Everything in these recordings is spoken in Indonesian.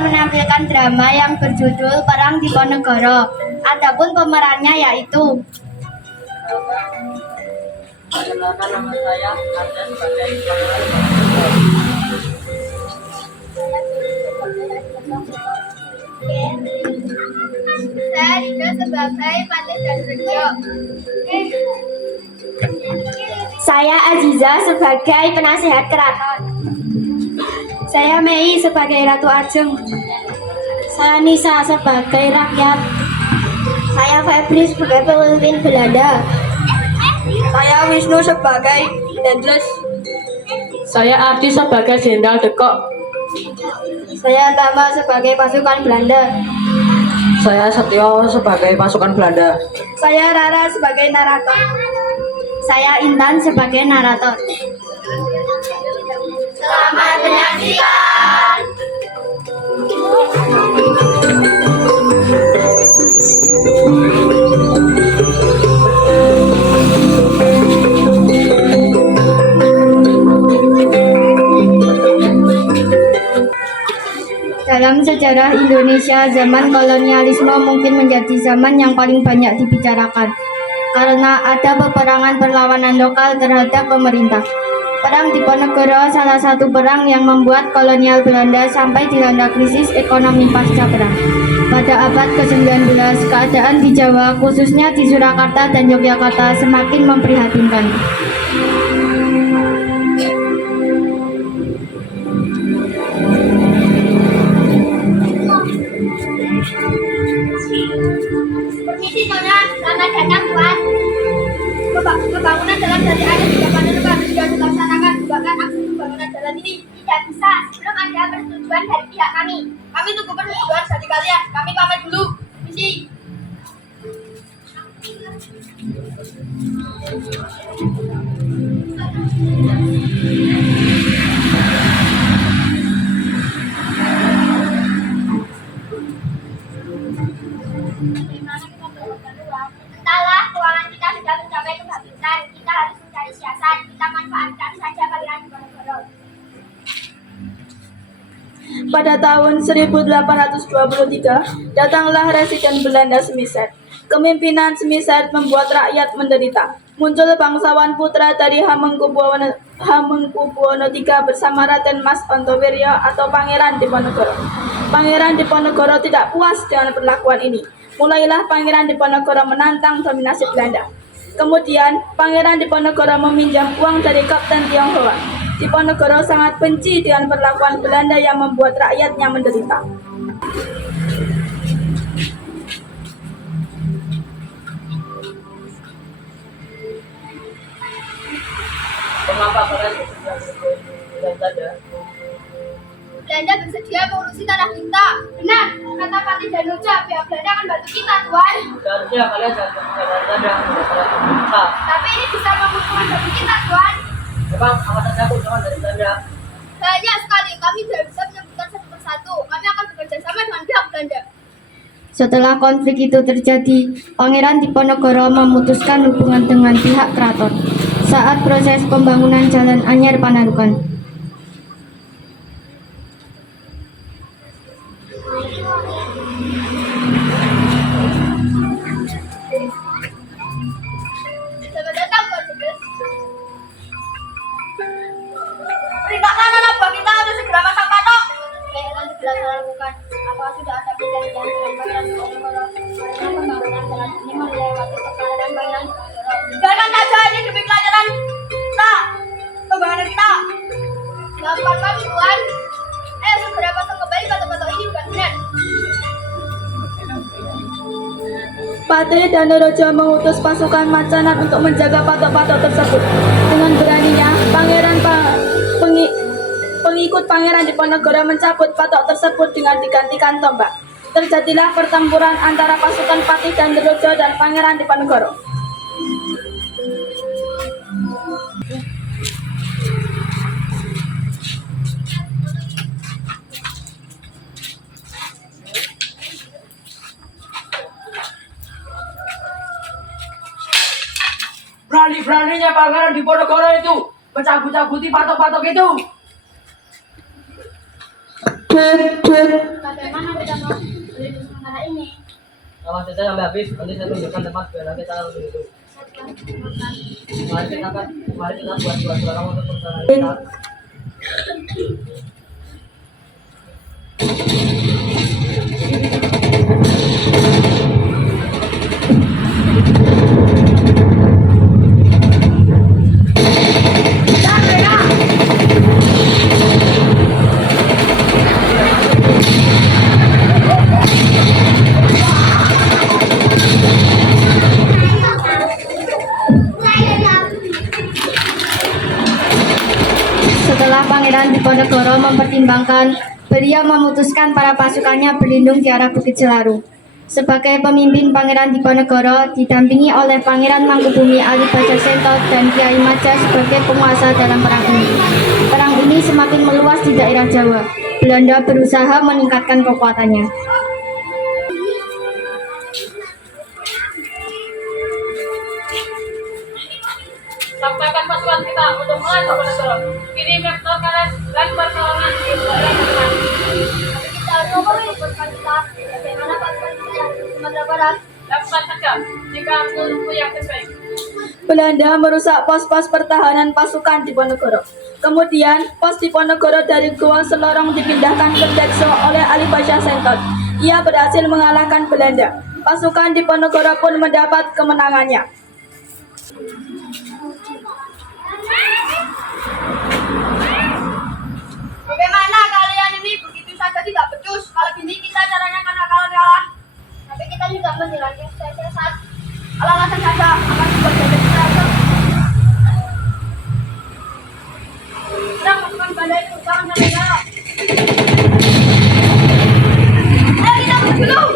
menampilkan drama yang berjudul Perang Diponegoro. Adapun pemerannya yaitu Perkenalkan, nama saya Arden sebagai Pangeran. saya Rida sebagai Patih dan Rejo. Saya Aziza sebagai penasihat keraton. Saya Mei sebagai Ratu Ajeng. Saya Nisa sebagai rakyat. Saya Febri sebagai pemimpin Belanda. Saya Wisnu sebagai Dendles. Saya Ardi sebagai Jenderal Dekok. Saya Tama sebagai pasukan Belanda. Saya Setio sebagai pasukan Belanda. Saya Rara sebagai narator. Saya Intan sebagai narator. Selamat menyaksikan. Dalam sejarah Indonesia, zaman kolonialisme mungkin menjadi zaman yang paling banyak dibicarakan karena ada peperangan perlawanan lokal terhadap pemerintah. Perang Diponegoro salah satu perang yang membuat kolonial Belanda sampai dilanda krisis ekonomi pasca perang. Pada abad ke-19, keadaan di Jawa, khususnya di Surakarta dan Yogyakarta, semakin memprihatinkan. Permisi Nona, selamat datang Tuan. Pembangunan jalan dari Anda juga Paneneba sudah dilaksanakan. Bukakan akses pembangunan jalan ini. Tidak bisa, sebelum ada persetujuan dari pihak kami. Kami tunggu persetujuan dari kalian. Kami pamit dulu. Misi. Entahlah, keuangan kita sudah mencapai kehabisan. Kita harus mencari siasat. Kita manfaatkan saja Pangeran Diponegoro. Pada tahun 1823, datanglah Residen Belanda Semiset. Kepemimpinan Semiset membuat rakyat menderita. Muncul bangsawan putra dari Hamengkubuwono III bersama Raden Mas Ontowiryo atau Pangeran Diponegoro. Pangeran Diponegoro tidak puas dengan perlakuan ini. Mulailah Pangeran Diponegoro menantang dominasi Belanda. Kemudian, Pangeran Diponegoro meminjam uang dari Kapten Tionghoa. Diponegoro sangat benci dengan perlakuan Belanda yang membuat rakyatnya menderita. Mengapa kalian Belanda? Belanda bersedia mengurusi tanah kita. Benar, kata Patih dan Noja, pihak Belanda akan bantu kita, Tuan. Seharusnya kalian jangan Belanda kita. Tapi ini bisa menguntungkan bagi kita, Tuan. Memang amat saja keuntungan dari Belanda. Banyak sekali, kami tidak bisa menyebutkan satu persatu. Kami akan bekerja sama dengan pihak Belanda. Setelah konflik itu terjadi, Pangeran Diponegoro memutuskan hubungan dengan pihak keraton saat proses pembangunan Jalan Anyar Panarukan. Selamat datang, Tuan Pedes. Perintahkan anak buah kita untuk segera masang patok. Baik, akan segera saya lakukan. Apakah sudah ada perjanjian dengan Pangeran Diponegoro karena pembangunan jalan ini melewati kepulauan Pangeran Diponegoro? Biarkan saja ini demi kelancaran kita, pembangunan kita. Gampang kami, Tuan. Ayo segera pasang kembali patok-patok ini, bukan benar? Patih dan Dorojo mengutus pasukan Macanan untuk menjaga patok-patok tersebut. Dengan beraninya, pengikut Pangeran Diponegoro mencabut patok tersebut dengan digantikan tombak. Terjadilah pertempuran antara pasukan Patih dan Dorojo dan Pangeran Diponegoro. Berani-beraninya Pangeran Diponegoro itu mencabut-cabuti patok-patok itu. Bagaimana kita mau melindungi sementara ini? Awas saja sampai habis, nanti saya tunjukkan tempat biar kita langsung duduk. Mari kita buat suara untuk perencanaan kita. Setelah Pangeran Diponegoro mempertimbangkan, beliau memutuskan para pasukannya berlindung di arah Bukit Selaru. Sebagai pemimpin, Pangeran Diponegoro didampingi oleh Pangeran Mangkubumi Alibasa Sentot dan Kiai Maja sebagai penguasa dalam perang ini. Perang ini semakin meluas di daerah Jawa. Belanda berusaha meningkatkan kekuatannya. Sampaikan pasukan kita untuk melaju ke negara. Kirim vektor karet dan pertolongan di daerah depan. Kita harus ngomongin pasukan kita. Bagaimana pasukan kita yang di Sumatera Barat? Lakukan saja jika menurutmu yang terbaik. Belanda merusak pos-pos pertahanan pasukan Diponegoro. Kemudian, pos Diponegoro dari Goa Selorong dipindahkan ke Dekso oleh Ali Pasha Sentot. Ia berhasil mengalahkan Belanda. Pasukan Diponegoro pun mendapat kemenangannya. Bagaimana kalian ini begitu saja tidak becus? Kalau gini kita caranya karena kalian kalah. Tapi kita juga menjalankan sesat. Alasan saja akan sebagai kita. Serang pasukan Belanda itu jangan sampai kalah. Ayo kita berburu.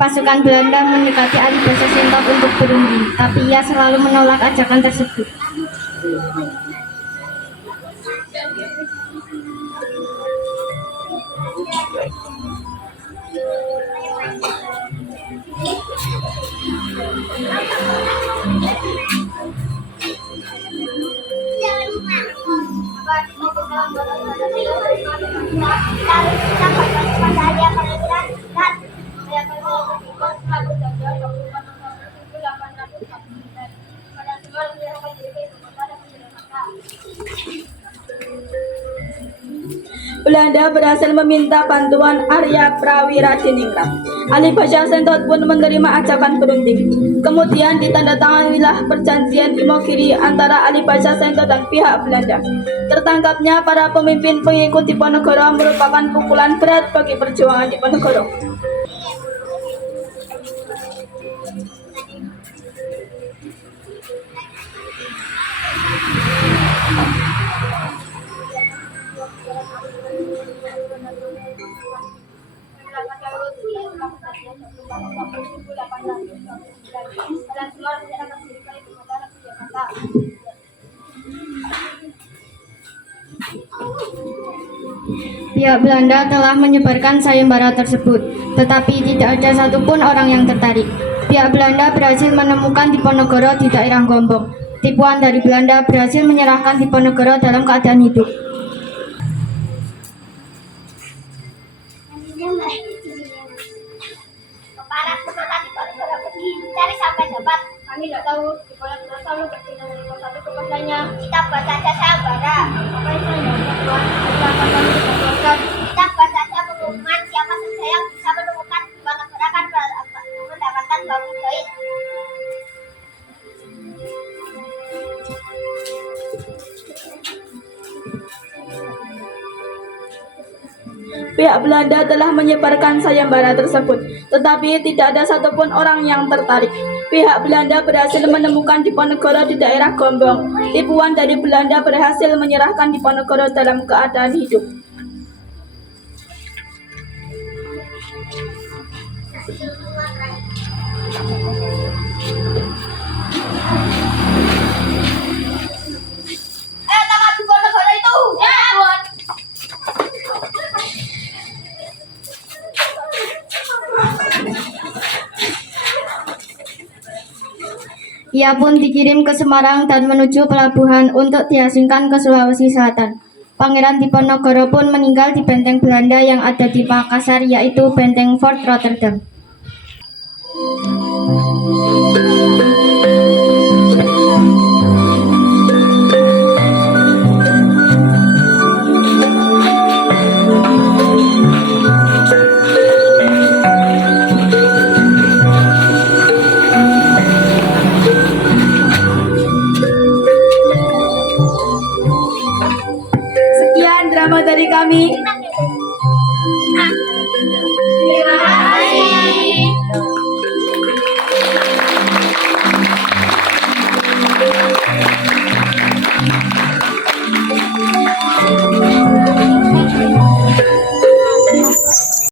Pasukan Belanda mendekati Alibasa Sentot untuk berunding, tapi ia selalu menolak ajakan tersebut. Belanda berhasil meminta bantuan Arya Prawira di Ningrat. Ali Pasha Sentot pun menerima ajakan berunding. Kemudian ditandatanganilah perjanjian Imogiri antara Ali Pasha Sentot dan pihak Belanda. Tertangkapnya para pemimpin pengikut Diponegoro merupakan pukulan berat bagi perjuangan Diponegoro. Pihak Belanda telah menyebarkan sayembara tersebut, tetapi tidak ada satupun orang yang tertarik. Pihak Belanda berhasil menemukan Diponegoro di daerah Gombong. Tipuan dari Belanda berhasil menyerahkan Diponegoro dalam keadaan hidup. Para peserta Diponegoro pergi cari sampai dapat. Kami tidak tahu Diponegoro selalu berpindah dari kota satu ke kotanya. Kita buat saja sayembara. Apa itu yang Tuhan? Kita buat saja pengumuman siapa saja yang bisa menemukan Diponegoro akan mendapatkan bambu jahit. Pihak Belanda telah menyebarkan sayembara tersebut, tetapi tidak ada satupun orang yang tertarik. Pihak Belanda berhasil menemukan Diponegoro di daerah Gombong. Tipuan dari Belanda berhasil menyerahkan Diponegoro dalam keadaan hidup. Tangkap Diponegoro itu. Ya, Tuan. Ia pun dikirim ke Semarang dan menuju pelabuhan untuk diasingkan ke Sulawesi Selatan. Pangeran Diponegoro pun meninggal di benteng Belanda yang ada di Makassar, yaitu Benteng Fort Rotterdam.